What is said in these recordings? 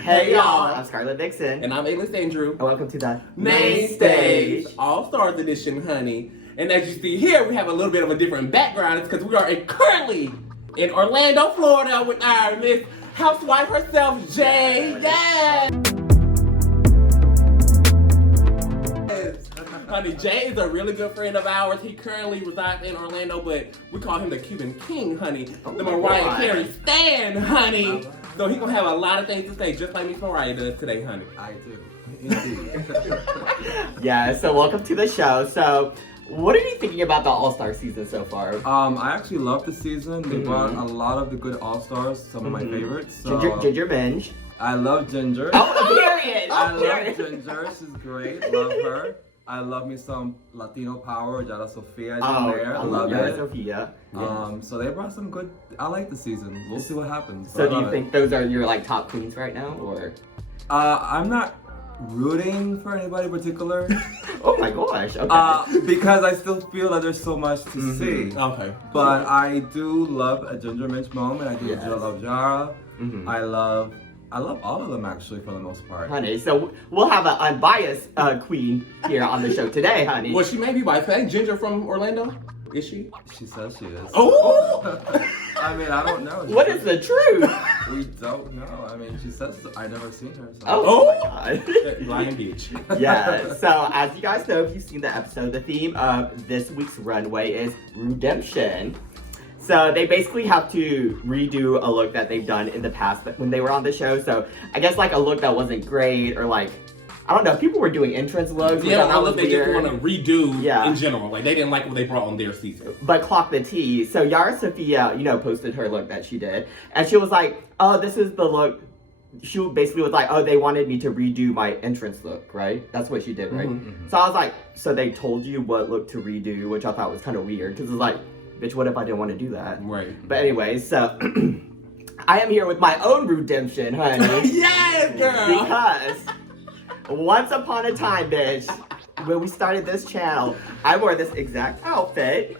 Hey y'all, I'm Scarlett Dixon. And I'm A-List Andrew. And welcome to the Main Stage All-Stars Edition, honey. And as you see here, we have a little bit of a different background. It's because we are currently in Orlando, Florida with our Miss Housewife herself, Jay. Yes! Honey, Jay is a really good friend of ours. He currently resides in Orlando, but we call him the Cuban King, honey. The Mariah Carey stan, honey. So he's gonna have a lot of things to say, just like Miss Mariah does today, honey. I do. Indeed. Yeah, so welcome to the show. So, what are you thinking about the All-Star season so far? I actually love the season. They brought a lot of the good All-Stars, some of my favorites. So Ginger Minge. I love Ginger. Oh, period! I love Ginger. She's great. Love her. I love me some Latino power. Yara Sofia is in there. I love Yara it. Sofia. So they brought some good. I like the season. We'll see what happens. So do you think those are your top queens right now, or? I'm not rooting for anybody in particular. Oh my gosh! Okay. Because I still feel that there's so much to see. Okay. But I do love a Ginger Minch moment. I do love Yara. I love all of them actually for the most part. Honey, so we'll have an unbiased queen here on the show today, honey. Well, she may be biased. Ain't Ginger from Orlando? Is she? She says she is. Oh! I mean, I don't know. What is the truth? We don't know. I mean, she says I've never seen her. So. Oh my god. Lion bitch. Yeah, so as you guys know, if you've seen the episode, the theme of this week's runway is redemption. So they basically have to redo a look that they've done in the past when they were on the show. So I guess a look that wasn't great, or I don't know, people were doing entrance looks. Yeah, I look they just want to redo in general. They didn't like what they brought on their season. But clock the tea. So Yara Sofia, posted her look that she did. And she was like, oh, this is the look. She basically was like, oh, they wanted me to redo my entrance look, right? That's what she did, right? So I was like, so they told you what look to redo, which I thought was kind of weird. Because it's like, bitch, what if I didn't want to do that? Right. But anyway, so I am here with my own redemption, honey. Yes, girl! Because once upon a time, bitch, when we started this channel, I wore this exact outfit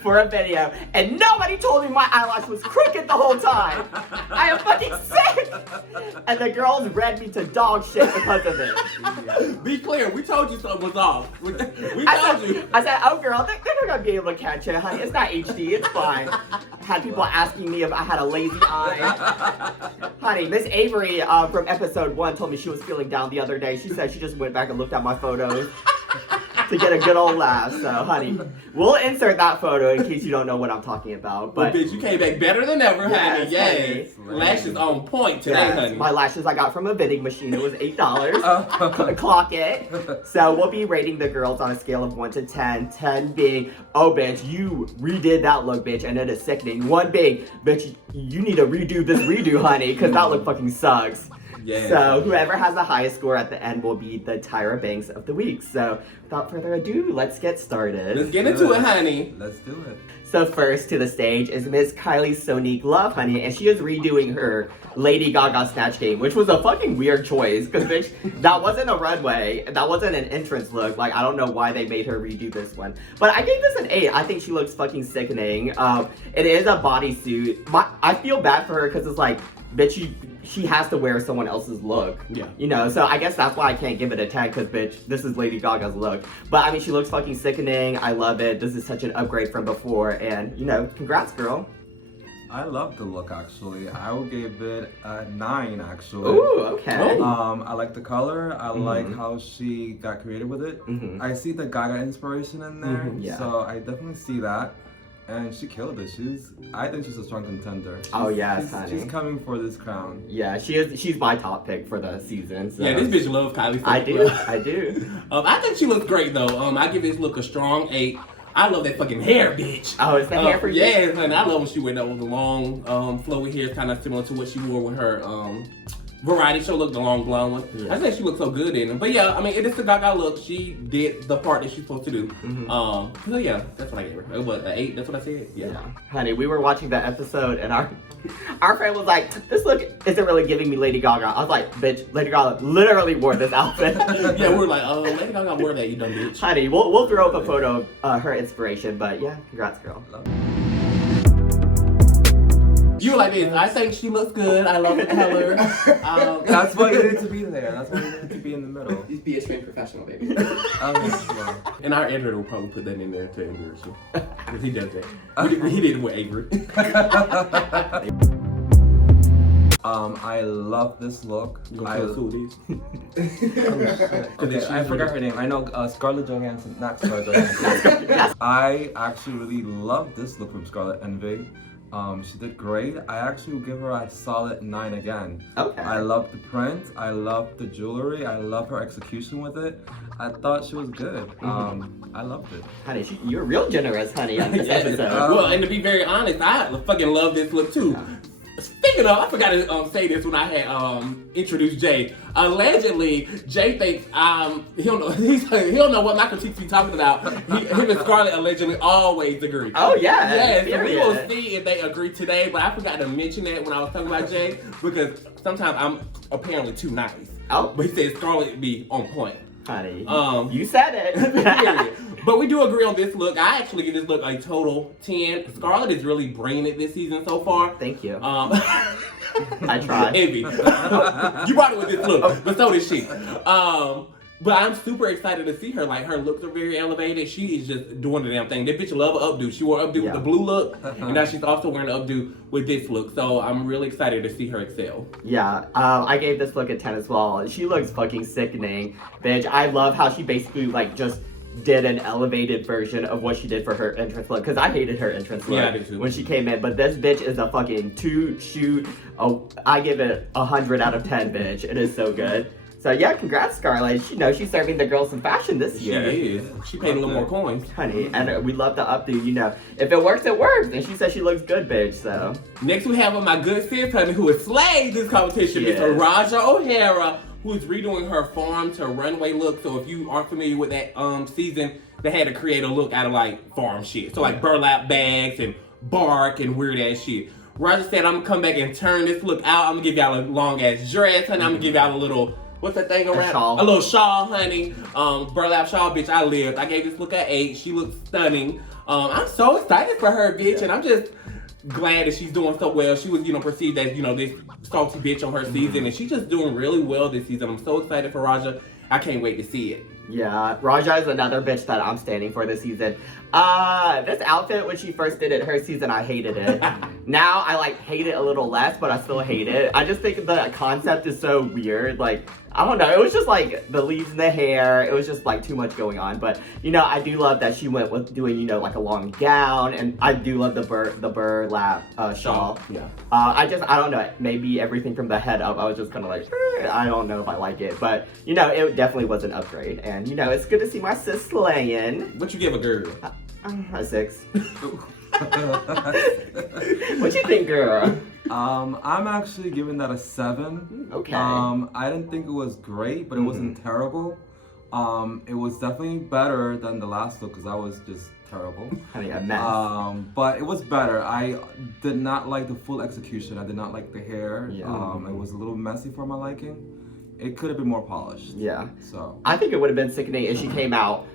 for a video, and nobody told me my eyelash was crooked the whole time. I am fucking sick! And the girls read me to dog shit because of it. Be clear, we told you something was off. We told you. I said, oh girl, they're not gonna be able to catch it, honey. It's not HD, it's fine. Had people asking me if I had a lazy eye. Honey, Miss Avery from episode 1 told me she was feeling down the other day. She said she just went back and looked at my photos to get a good old laugh. So, honey, we'll insert that photo in case you don't know what I'm talking about. But bitch, you came back better than ever, honey. Yes. Honey. Lashes on point today, honey. My lashes I got from a vending machine. It was $8. Clock it. So we'll be rating the girls on a scale of 1 to 10. 10 being, oh, bitch, you redid that look, bitch, and it is sickening. 1 being, bitch, you need to redo this redo, honey, because that look fucking sucks. Yeah. So whoever has the highest score at the end will be the Tyra Banks of the week. So without further ado, let's get started. Let's get into it, honey. Let's do it. So first to the stage is Miss Kylie Sonique Love, honey, and she is redoing her Lady Gaga Snatch Game, which was a fucking weird choice, because bitch, that wasn't a runway, that wasn't an entrance look. I don't know why they made her redo this one. But I gave this an 8. I think she looks fucking sickening. It is a bodysuit. I feel bad for her, because it's like, bitch, she has to wear someone else's look. Yeah. So I guess that's why I can't give it a 10, because bitch, this is Lady Gaga's look. But I mean, she looks fucking sickening. I love it. This is such an upgrade from before, and congrats, girl. I love the look actually. I would give it a 9 actually. Ooh, okay. I like the color. I like how she got creative with it. I see the Gaga inspiration in there, so I definitely see that. And she killed it. I think she's a strong contender. Honey. She's coming for this crown. Yeah, she's my top pick for the season. So. Yeah, this bitch loves Kylie. I do. I think she looks great though. I give this look a strong 8. I love that fucking hair, bitch. Oh, it's the hair for you? Yeah, honey. I love when she went up with the long, flowy hair, kind of similar to what she wore with her variety show look, the long blonde one. Yeah. I think she looked so good in them. But yeah, I mean, it is the Gaga look. She did the part that she's supposed to do. So yeah, that's what I gave her. What, an 8? That's what I said? Yeah. Honey, we were watching that episode and our friend was like, this look isn't really giving me Lady Gaga. I was like, bitch, Lady Gaga literally wore this outfit. Yeah, we were like, oh, Lady Gaga wore that, you dumb bitch. Honey, we'll throw up a photo of her inspiration, but yeah, congrats, girl. You were like this. I think she looks good. I love the color. That's why you need to be there. That's why you need to be in the middle. Just be a straight professional, baby. And our editor will probably put that in there to embarrass you. Because he does that. He did it with Avery. I love this look. You gonna tell us who it is? Okay, I forgot her name. I know Scarlett Johansson, not Scarlett Johansson. I actually really love this look from Scarlett Envy. She did great. I actually will give her a solid 9 again. Okay. I love the print. I love the jewelry. I love her execution with it. I thought she was good. I loved it. Honey, you're real generous, honey, on this episode. Well, and to be very honest, I fucking love this look too. Yeah. Speaking of, I forgot to say this when I had introduced Jay. Allegedly, Jay thinks he don't know what Michael Cheeks be talking about. Him and Scarlett allegedly always agree. Oh yeah, yeah. So we will see if they agree today. But I forgot to mention that when I was talking about Jay because sometimes I'm apparently too nice. Oh, but he said Scarlett be on point. Honey, you said it. But we do agree on this look. I actually give this look a total 10. Scarlett is really bringing it this season so far. Thank you. I tried. Envy. You brought it with this look, but so did she. But I'm super excited to see her. Like, her looks are very elevated. She is just doing the damn thing. That bitch love an updo. She wore an updo with the blue look, and now she's also wearing an updo with this look. So I'm really excited to see her excel. Yeah, I gave this look a 10 as well. She looks fucking sickening, bitch. I love how she basically, like, just did an elevated version of what she did for her entrance look, because I hated her entrance look when she came in, but this bitch is a fucking shoot. Oh, I give it 100 out of 10, bitch. It is so good. So yeah, congrats, Scarlett. She's serving the girls some fashion this year. She is. She paid a little more coins. Honey, and we love the updo, If it works, it works. And she says she looks good, bitch, so. Next we have my good sis, honey, who has slayed this competition, Miss Raja O'Hara, who is redoing her farm to runway look. So if you aren't familiar with that season, they had to create a look out of like farm shit. So like burlap bags and bark and weird ass shit. Raja said, I'm gonna come back and turn this look out. I'm gonna give y'all a long ass dress, and I'm gonna give y'all a little, what's that thing around? A little shawl, honey. Burlap shawl, bitch, I lived. I gave this look an 8. She looks stunning. I'm so excited for her, bitch, and I'm just glad that she's doing so well. She was, perceived as, this salty bitch on her season, and she's just doing really well this season. I'm so excited for Raja. I can't wait to see it. Yeah, Raja is another bitch that I'm standing for this season. This outfit, when she first did it her season, I hated it. Now, I hate it a little less, but I still hate it. I just think the concept is so weird. I don't know, it was just the leaves in the hair. It was just too much going on. But, I do love that she went with doing, a long gown. And I do love the burlap shawl. Yeah. I don't know, maybe everything from the head up, I was just kind of I don't know if I like it. But, it definitely was an upgrade. And, it's good to see my sis slaying. What you give a girl? A 6. What you think, girl? I'm actually giving that a 7. Okay. I didn't think it was great, but it wasn't terrible. It was definitely better than the last look because I was just terrible. Honey, a mess. But it was better. I did not like the full execution. I did not like the hair. Yeah. It was a little messy for my liking. It could have been more polished. Yeah. So I think it would have been sickening if she came out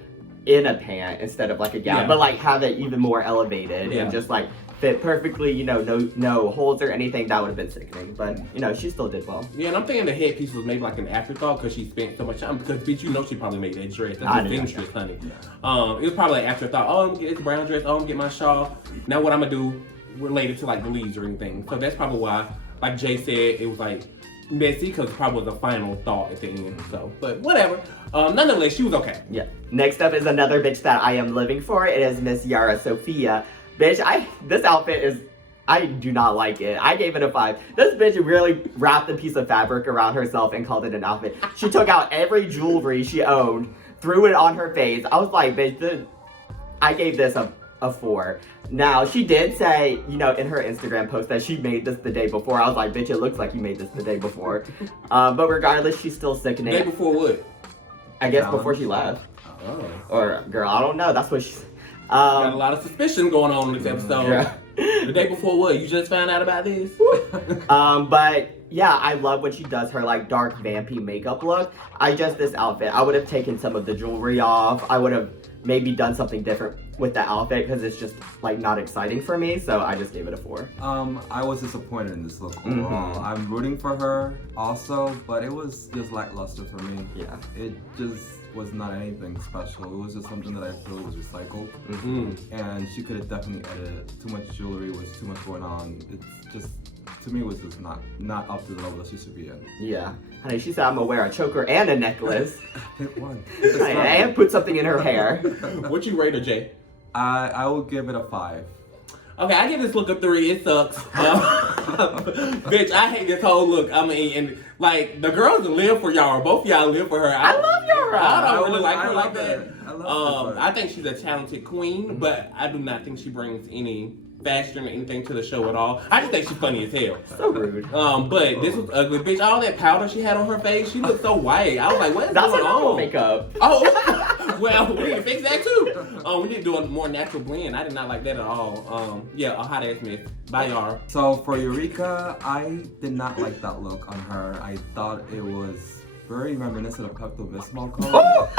in a pant instead of a gown, but have it even more elevated and just fit perfectly, no holes or anything. That would have been sickening, but she still did well. Yeah, and I'm thinking the headpiece was maybe an afterthought because she spent so much time, because bitch, she probably made that dress. That's a seamstress, honey. Yeah. It was probably an afterthought. Oh, I'm gonna get this brown dress. Oh, I'm gonna get my shawl. Now what I'm gonna do related to the leaves or anything. So that's probably why, like Jay said, it was messy because it probably was a final thought at the end. So, but whatever. Nonetheless, she was okay. Yeah. Next up is another bitch that I am living for. It is Miss Yara Sophia. Bitch, this outfit is, I do not like it. I gave it a 5. This bitch really wrapped a piece of fabric around herself and called it an outfit. She took out every jewelry she owned, threw it on her face. I was like, bitch, I gave this a 4. Now, she did say, in her Instagram post that she made this the day before. I was like, bitch, it looks like you made this the day before. But regardless, she's still sickening. The day before what? I guess before she left. Oh. Or, girl, I don't know. That's what she... Got a lot of suspicion going on in this episode. Yeah. The day before what? You just found out about this? But yeah, I love when she does her like dark vampy makeup look. This outfit, I would have taken some of the jewelry off. I would have maybe done something different with the outfit because it's just like not exciting for me. So I just gave it a 4. I was disappointed in this look overall. I'm rooting for her also, but it was just lackluster for me. Yeah. It just was not anything special. It was just something that I feel was recycled. And she could have definitely edited. Too much jewelry was too much going on. It's just, to me, it was just not up to the level that she should be in. Yeah. Honey, she said I'm gonna wear a choker and a necklace. Pick one. And put something in her hair. What you rate her, Jay? I will give it a 5. Okay, I give this look a 3. It sucks. Bitch, I hate this whole look. I mean, and like the girls that live for y'all, both of y'all live for her. I love Yara. I don't really like her like that. I I think she's a talented queen, but I do not think she brings any fashion or anything to the show at all. I just think she's funny as hell. So rude. But this was ugly, bitch. All that powder she had on her face, she looked so white. I was like, what is That's going on? makeup. Oh, well, we need to fix that too. We need to do a more natural blend. I did not like that at all. Yeah, a hot ass mess. Bye, y'all. So for Eureka, I did not like that look on her. I thought it was very reminiscent of Pepto-Bismol color.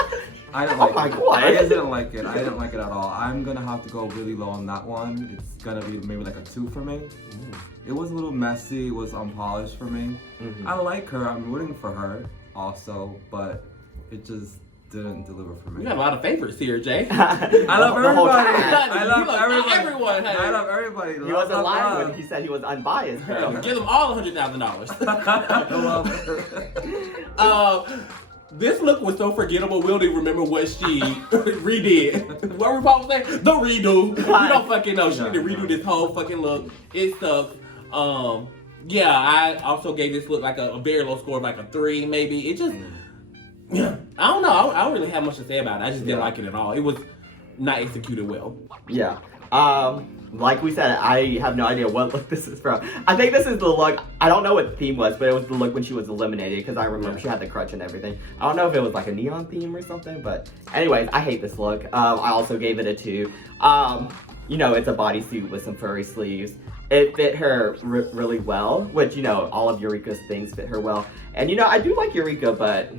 I didn't like it. God. I just didn't like it. I didn't like it at all. I'm gonna have to go really low on that one. It's gonna be maybe like a 2 for me. It was a little messy. It was unpolished for me. I like her. I'm rooting for her also, but it just didn't deliver for me. You got a lot of favorites here, Jay. I love everybody. I love everybody. Everyone. Hey. I love everybody. He wasn't lying when he said he was unbiased. Give them all $100,000. I love This look was so forgettable. We don't even remember what she redid. What Rupaul was saying? The redo. We don't fucking know. She need to redo this whole fucking look. It sucks. Yeah, I also gave this look like a very low score of like a 3, maybe. It just, yeah, I don't know. I don't really have much to say about it. I just didn't like it at all. It was not executed well. Yeah. Like we said, I have no idea what look this is from. I think this is the look, I don't know what the theme was, but it was the look when she was eliminated, because I remember she had the crutch and everything. I don't know if it was like a neon theme or something, but anyways, I hate this look. I also gave it a 2. You know, it's a bodysuit with some furry sleeves. It fit her really well, which, you know, all of Eureka's things fit her well. And, you know, I do like Eureka, but,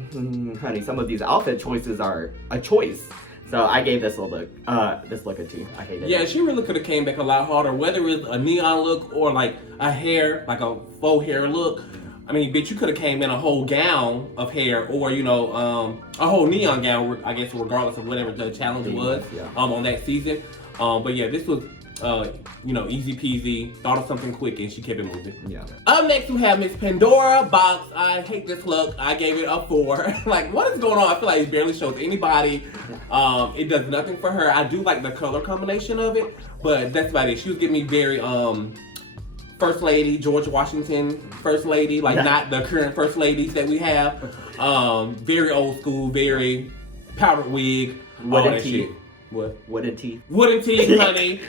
honey, some of these outfit choices are a choice. So I gave this look a 2. I hate it. Yeah, she really could have came back a lot harder, whether it's a neon look or like a hair, like a faux hair look. I mean, bitch, you could have came in a whole gown of hair, or, you know, a whole neon gown, I guess, regardless of whatever the challenge was on that season. But yeah, this was, you know, easy peasy, thought of something quick, and she kept it moving. Yeah. Up next, we have Miss Pandora Box. I hate this look. I gave it a 4. Like, what is going on? I feel like it barely shows anybody. It does nothing for her. I do like the color combination of it, but that's about it. She was giving me very, First Lady, George Washington First Lady, like not the current First Ladies that we have. Very old school, very powdered wig, all that shit. What? Wooden teeth. Wooden teeth, honey.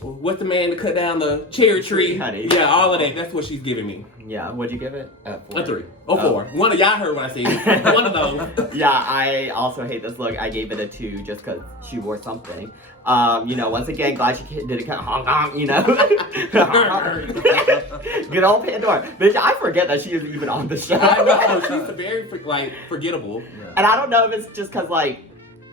What's the man to cut down the cherry tree? Honey. Yeah, all of that. That's what she's giving me. Yeah, what'd you give it? A 4. A 3. Oh, 4. One of y'all heard what I said. One of those. Yeah, I also hate this look. I gave it a 2 just because she wore something. You know, once again, glad she did it kind of honk honk, you know? Good old Pandora. Bitch, I forget that she is even on the show. I know. She's very, like, forgettable. Yeah. And I don't know if it's just because, like,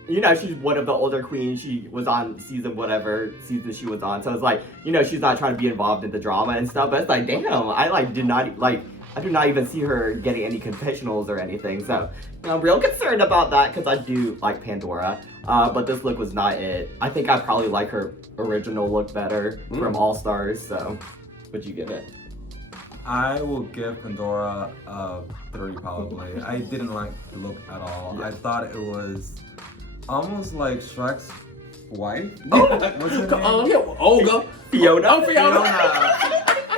you know, she's one of the older queens. She was on whatever season she was on. So it's like, you know, she's not trying to be involved in the drama and stuff. But it's like, damn, I do not even see her getting any confessionals or anything. So, you know, I'm real concerned about that because I do like Pandora. But this look was not it. I think I probably like her original look better from All Stars. So, what'd you give it? I will give Pandora a 3 probably. I didn't like the look at all. Yeah. I thought it was almost like Shrek's wife. Oh, what's her name? Yeah, Olga. Fiona. Oh, Fiona.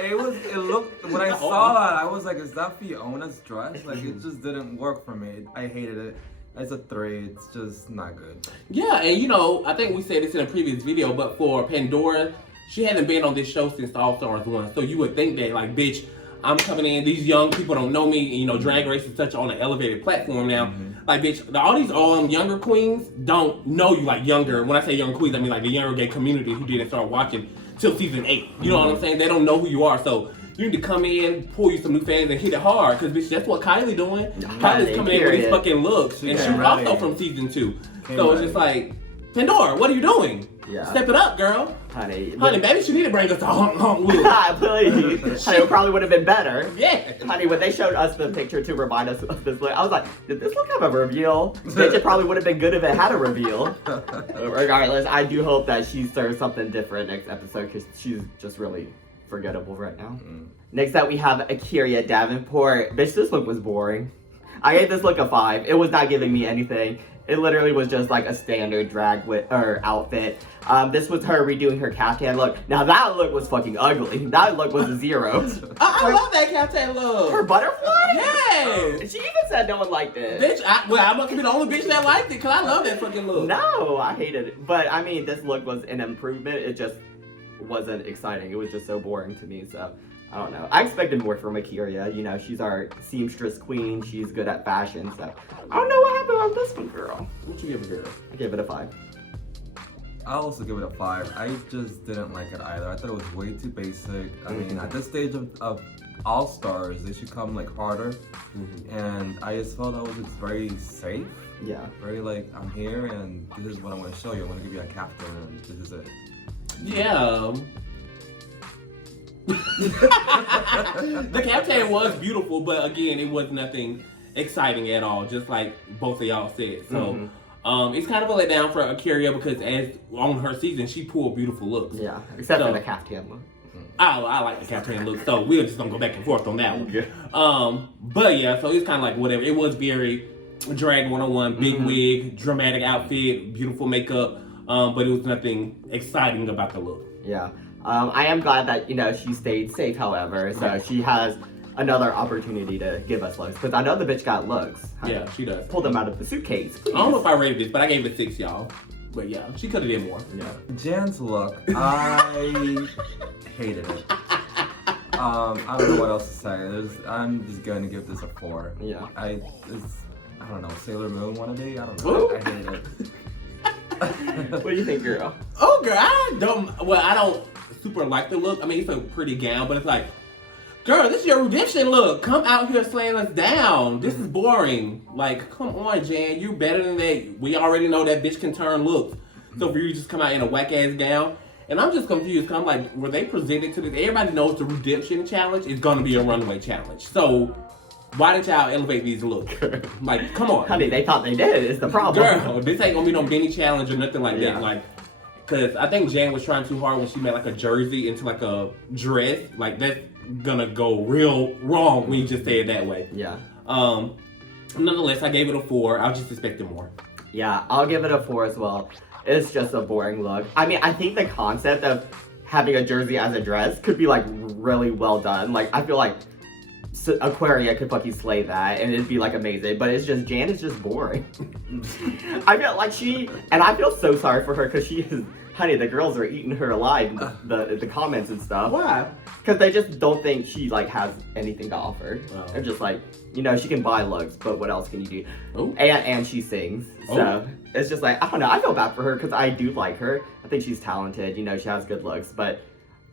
It looked, when I saw that, I was like, is that Fiona's dress? Like, it just didn't work for me. I hated it. It's a 3. It's just not good. Yeah, and you know, I think we said this in a previous video, but for Pandora, she hasn't been on this show since All Stars 1. So you would think that, like, bitch, I'm coming in, these young people don't know me, and, you know, Drag Race is such on an elevated platform now. Like, bitch, all these younger queens don't know you, like, younger. When I say younger queens, I mean, like, the younger gay community who didn't start watching till season 8. You know what I'm saying? They don't know who you are. So you need to come in, pull you some new fans, and hit it hard. Because, bitch, that's what Kylie doing. Kylie's coming in with these fucking looks. And she's also from season 2. So it's just like, Pandora, what are you doing? Yeah. Step it up, girl. Honey, maybe she need to bring us a honk look. Please. Honey, it probably would have been better. Yeah. Honey, when they showed us the picture to remind us of this look, I was like, did this look have a reveal? Bitch, it probably would have been good if it had a reveal. Regardless, I do hope that she serves something different next episode because she's just really forgettable right now. Next up, we have Akira Davenport. Bitch, this look was boring. I gave this look a 5. It was not giving me anything. It literally was just like a standard drag outfit. This was her redoing her caftan look. Now that look was fucking ugly. That look was a 0. I love that caftan look. Her butterfly? Yeah. She even said no one liked it. Bitch, I must be the only bitch that liked it because I love that fucking look. No, I hated it. But I mean, this look was an improvement. It just wasn't exciting. It was just so boring to me. So I don't know. I expected more from Akira. You know, she's our seamstress queen. She's good at fashion. So I don't know what happened on this one, girl. What you give a girl? I gave it a 5. I'll also give it a 5. I just didn't like it either. I thought it was way too basic. I mean, at this stage of All Stars, they should come like harder. And I just felt that was just very safe. Yeah. Very like, I'm here and this is what I'm going to show you. I'm going to give you a captain and this is it. Yeah. The caftan was beautiful, but again, it was nothing exciting at all, just like both of y'all said. So it's kind of a letdown for Akira because as on her season, she pulled beautiful looks. Yeah, except for the caftan look. I like the caftan look, so we'll just don't go back and forth on that one. But yeah, so it's kind of like whatever. It was very drag 101, big wig, dramatic outfit, beautiful makeup, but it was nothing exciting about the look. Yeah. I am glad that, you know, she stayed safe, however, so she has another opportunity to give us looks. Because I know the bitch got looks. Yeah, she does. Pull them out of the suitcase. Please. I don't know if I rated this, but I gave it 6, y'all. But yeah, she could have did more. Yeah. Jan's look, I hated it. I don't know what else to say. I'm just going to give this a 4. Yeah. I don't know, Sailor Moon wannabe? I don't know. I hated it. What do you think, girl? Oh, girl, I don't super like the look. I mean, it's a pretty gown, but it's like, girl, this is your redemption look. Come out here slaying us down. This is boring. Like, come on, Jan. You better than that. We already know that bitch can turn looks. So for you to just come out in a whack-ass gown. And I'm just confused because I'm like, were they presented to this? Everybody knows the redemption challenge is going to be a runway challenge. So why did y'all elevate these looks? Like, come on. Honey, they thought they did. It's the problem. Girl, this ain't going to be no mini challenge or nothing like that. Like, because I think Jan was trying too hard when she made like a jersey into like a dress. Like, that's gonna go real wrong when you just say it that way. Yeah. Nonetheless, I gave it a 4. I was just expecting more. Yeah, I'll give it a 4 as well. It's just a boring look. I mean, I think the concept of having a jersey as a dress could be like really well done. Like, I feel like Aquaria could fucking slay that and it'd be like amazing, but it's just, Jan is just boring. I feel like I feel so sorry for her because she is, honey, the girls are eating her alive in the comments and stuff. Why? Because they just don't think she like has anything to offer. Oh. They're just like, you know, she can buy looks, but what else can you do? Oh. And she sings, so it's just like, I don't know, I feel bad for her because I do like her. I think she's talented, you know, she has good looks, but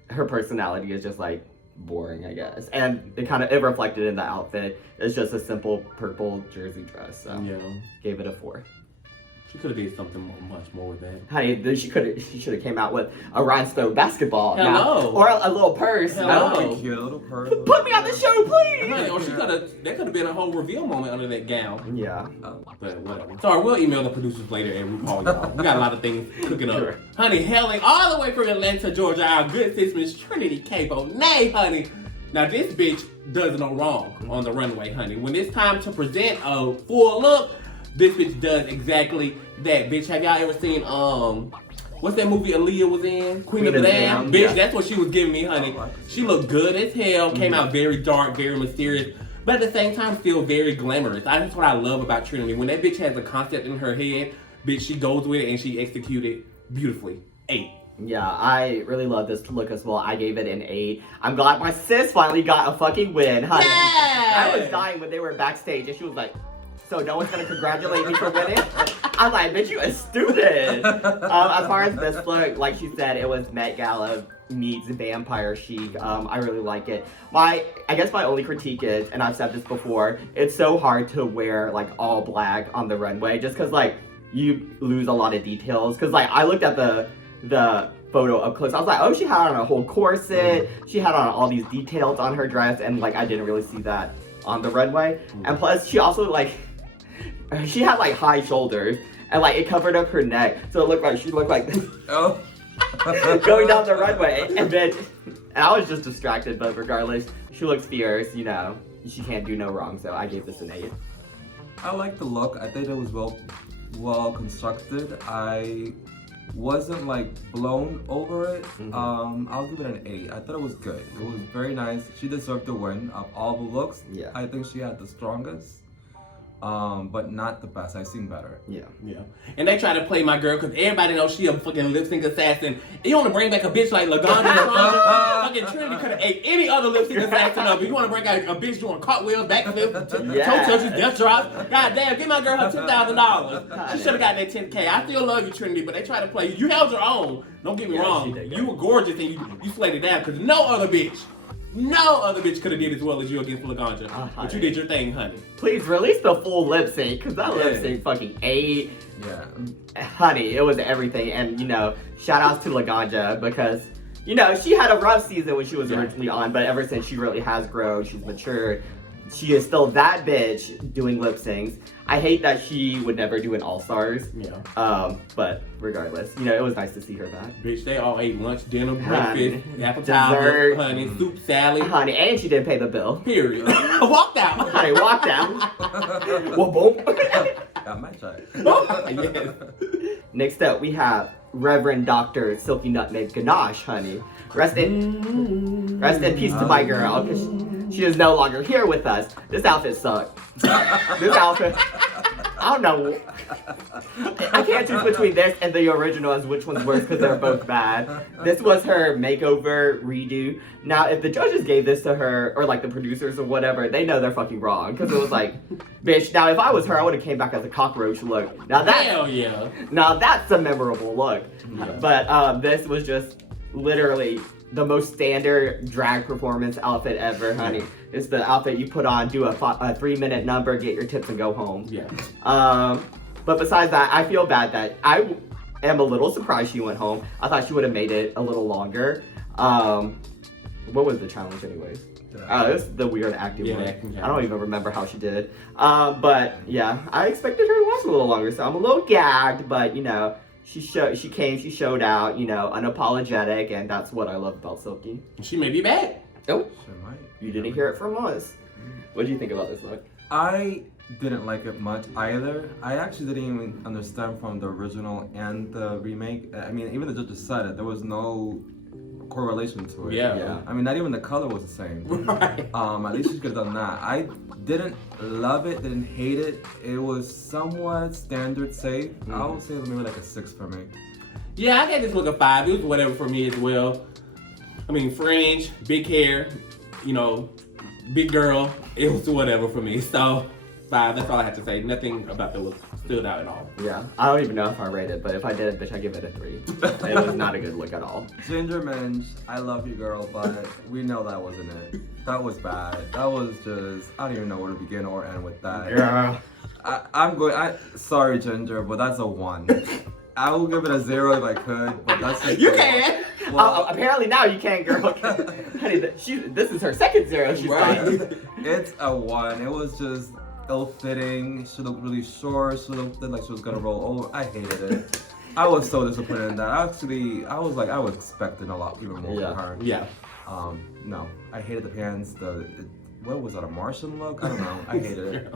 her personality is just like boring, I guess. And it reflected in the outfit. It's just a simple purple jersey dress, so gave it a 4. She could have did something much more with that. Honey, she should have came out with a rhinestone basketball. Hello. Now, or a little purse. Hello. Cute, a little purse. Put me on the show, please! Honey, or there could have been a whole reveal moment under that gown. Yeah. But whatever. Sorry, we'll email the producers later and Rupaul, y'all. We got a lot of things cooking up. Sure. Honey, hailing all the way from Atlanta, Georgia, our good sis, Miss Trinity Cabo. Nay, honey. Now, this bitch does no wrong on the runway, honey. When it's time to present a full look, this bitch does exactly that. Bitch, have y'all ever seen, what's that movie Aaliyah was in? Queen of the Damned? Bitch, that's what she was giving me, honey. She looked good as hell, came out very dark, very mysterious, but at the same time, still very glamorous. That's what I love about Trinity. When that bitch has a concept in her head, bitch, she goes with it and she executed beautifully. 8. Yeah, I really love this look as well. I gave it an 8. I'm glad my sis finally got a fucking win, honey. Yeah! I was dying when they were backstage and she was like, so no one's gonna congratulate me for winning. I'm like, bitch, you a stupid. As far as this look, like she said, it was Met Gala meets vampire chic. I really like it. I guess my only critique is, and I've said this before, it's so hard to wear like all black on the runway just because like you lose a lot of details. Because like I looked at the photo up close, I was like, oh, she had on a whole corset, she had on all these details on her dress, and like I didn't really see that on the runway. And plus she also like she had like high shoulders and like it covered up her neck, so it looked like she looked like this. Oh. Going down the runway, and I was just distracted, but regardless, she looks fierce, you know, she can't do no wrong, so I gave this an 8. I like the look. I think it was well constructed. I wasn't like blown over it. I'll give it an 8. I thought it was good. It was very nice. She deserved to win of all the looks. Yeah. I think she had the strongest. But not the best. I've seen better. Yeah. And they try to play my girl because everybody knows she a fucking lip sync assassin. You want to bring back a bitch like Laganja? Fucking Trinity could have ate any other lip sync assassin up. You want to bring out a bitch doing cartwheels, backflips, toe touches, death drops? God damn, give my girl her $10,000. She should have got that $10K. I still love you, Trinity, but they try to play you. You held your own. Don't get me wrong. You were gorgeous and you slayed it down because no other bitch could have did as well as you against Laganja. But you did your thing, honey. Please release the full lip sync, because that lip sync fucking ate. Yeah. Honey, it was everything. And, you know, shout outs to Laganja because, you know, she had a rough season when she was originally on, but ever since she really has grown, she's matured. She is still that bitch doing lip syncs. I hate that she would never do an All-Stars. Yeah. But regardless, you know, it was nice to see her back. Bitch, they all ate lunch, dinner, breakfast, Honey. appetizer, Dessert. honey, soup, salad. Honey, and she didn't pay the bill. Period. Walked out. Honey, walked out. Well, boom. Got my check. Yes. Next up, we have Reverend Dr. Silky Nutmeg Ganache, honey. Rest in peace to my girl, because she is no longer here with us. This outfit sucked. This outfit, I don't know. I can't choose between this and the original as which one's worse because they're both bad. This was her makeover redo. Now, if the judges gave this to her, or like the producers or whatever, they know they're fucking wrong. Because it was like, bitch, now if I was her, I would have came back as a cockroach look. Now that's, hell yeah. Now that's a memorable look. Yeah. But this was just literally the most standard drag performance outfit ever, honey. It's the outfit you put on, do a 3-minute number, get your tips, and go home. Yeah. But besides that, I feel bad that I am a little surprised she went home. I thought she would have made it a little longer. What was the challenge, anyways? It was the weird acting one. I don't even remember how she did. But yeah, I expected her to last a little longer, so I'm a little gagged. But you know, she showed out. You know, unapologetic, and that's what I love about Silky. She may be back. Oh, She might. you didn't hear it from us. What do you think about this look? I didn't like it much either. I actually didn't even understand from the original and the remake. I mean, even the judges said it. There was no correlation to it. Yeah. I mean, not even the color was the same. Right. At least she could have done that. I didn't love it, didn't hate it. It was somewhat standard safe. I would say maybe like a 6 for me. Yeah, I gave this look a 5. It was whatever for me as well. I mean, fringe, big hair, you know, big girl. It was whatever for me. So, 5. That's all I have to say. Nothing about the look stood out at all. Yeah, I don't even know if I rate it, but if I did, bitch, I give it a 3. It was not a good look at all. Ginger Minge, I love you, girl, but we know that wasn't it. That was bad. That was just, I don't even know where to begin or end with that. Yeah. Sorry, Ginger, but that's a 1. I will give it a 0 if I could, but that's just You can! Well, apparently now you can, girl. Honey, this is her second 0 she's right. It's a 1. It was just ill-fitting. She looked really short. She looked like she was gonna roll over. I hated it. I was so disappointed in that. Actually, I was expecting a lot, even more from her. Yeah. No, I hated the pants. What was that, a Martian look? I don't know. I hated it.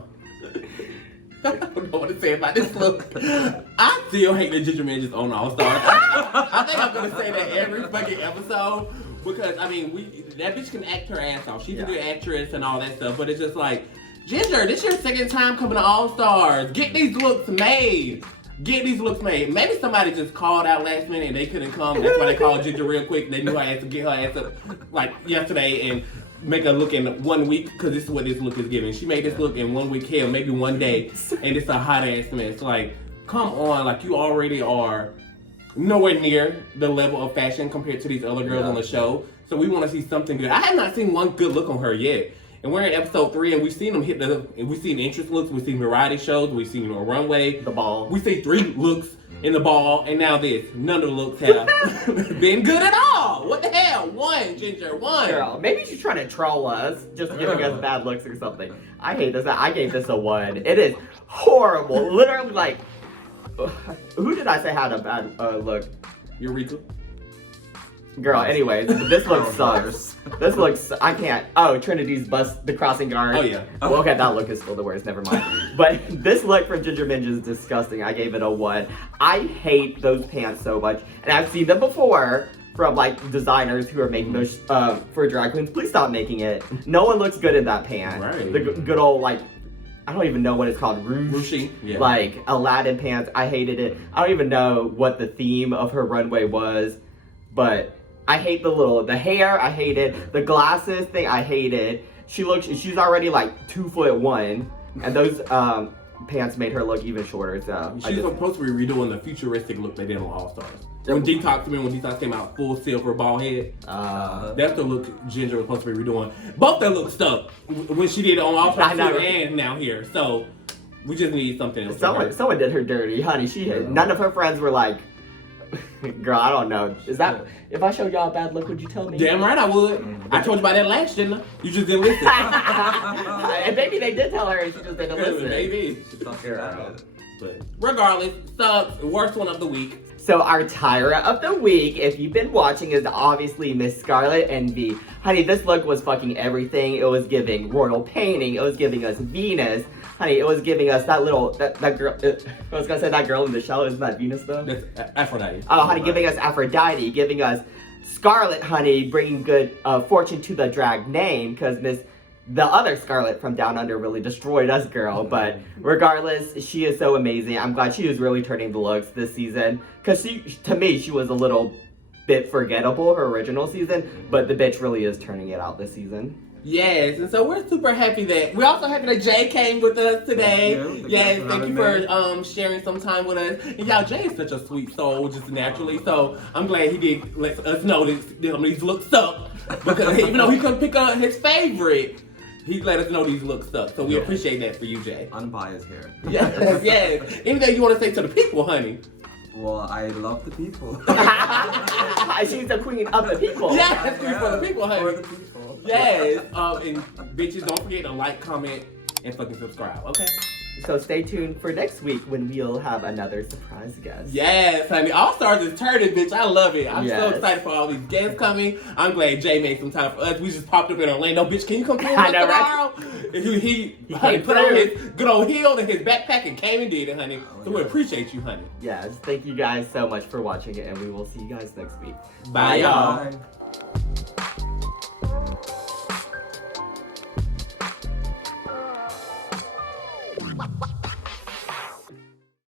I don't know what to say about this look. I still hate that Ginger Minge is on All-Stars. I think I'm gonna say that every fucking episode because I mean, that bitch can act her ass off. She's a good actress and all that stuff, but it's just like, Ginger, this your second time coming to All-Stars. Get these looks made. Get these looks made. Maybe somebody just called out last minute and they couldn't come. That's why they called Ginger real quick. They knew I had to get her ass up like yesterday and make a look in 1 week because this is what this look is giving. She made this look in 1 week, hell, maybe one day, and it's a hot ass mess. Like, come on, like you already are nowhere near the level of fashion compared to these other girls on the show. So we want to see something good. I have not seen one good look on her yet. And we're in episode 3, and we've seen them we've seen interest looks, we've seen variety shows, we've seen a runway, the ball. We see 3 looks in the ball, and now this. None of the looks have been good at all. What the hell? 1, Ginger, 1. Girl, maybe she's trying to troll us, just giving us bad looks or something. I hate this. I gave this a 1. It is horrible. Literally, like, who did I say had a bad look? Eureka. Girl, anyways, this look sucks. This looks, I can't. Oh, Trinity's bust, the crossing guard. Oh, yeah. Well, okay, that look is still the worst, never mind. But this look from Ginger Minj is disgusting. I gave it a 1. I hate those pants so much. And I've seen them before from, like, designers who are making those for drag queens. Please stop making it. No one looks good in that pant. Right. The good old, like, I don't even know what it's called. Ruche. Yeah. Like, Aladdin pants. I hated it. I don't even know what the theme of her runway was. But I hate the hair, I hate it. The glasses thing, I hate it. She's already like 2'1", and those pants made her look even shorter. So she's supposed to be redoing the futuristic look they did on All Stars. When Detox came out full silver bald head, that's the look Ginger was supposed to be redoing. Both that look stuck when she did it on All Stars and now here. So we just need something else. Someone did her dirty, honey. None of her friends were like, girl, I don't know. Is that if I showed y'all a bad look, would you tell me? Damn right I would. I told you about that last, didn't I? You just didn't listen. And maybe they did tell her and she just didn't listen. Maybe. She thought she out. But regardless, worst one of the week. So our Tyra of the week, if you've been watching, is obviously Miss Scarlet Envy. Honey, this look was fucking everything. It was giving royal painting. It was giving us Venus. Honey, it was giving us that girl. I was gonna say that girl in the show. Isn't that Venus though? That's Aphrodite. Oh, honey, giving us Aphrodite, giving us Scarlet, honey, bringing good fortune to the drag name, because the other Scarlet from Down Under really destroyed us, girl. But regardless, she is so amazing. I'm glad she was really turning the looks this season, because to me, she was a little bit forgettable her original season, but the bitch really is turning it out this season. Yes, and so we're super happy we're also happy that Jay came with us today. Yes, thank you for sharing some time with us. And y'all, Jay is such a sweet soul, just naturally. So I'm glad he did let us know these looks suck, because even though he couldn't pick up his favorite, he let us know these looks suck. So we appreciate that for you, Jay. Unbiased here. Yes. Anything you want to say to the people, honey? Well, I love the people. She's the queen of the people. Yes, queen for the people, honey. For the people. Yes. And bitches, don't forget to like, comment, and fucking subscribe, okay? So stay tuned for next week when we'll have another surprise guest. Yes, honey. All Stars is turning, bitch. I love it. I'm so excited for all these guests coming. I'm glad Jay made some time for us. We just popped up in Orlando. Bitch, can you come through with us tomorrow? And he put on his good old heel and his backpack and came and did it, honey. So we appreciate you, honey. Yes, thank you guys so much for watching it, and we will see you guys next week. Bye, y'all. Bye.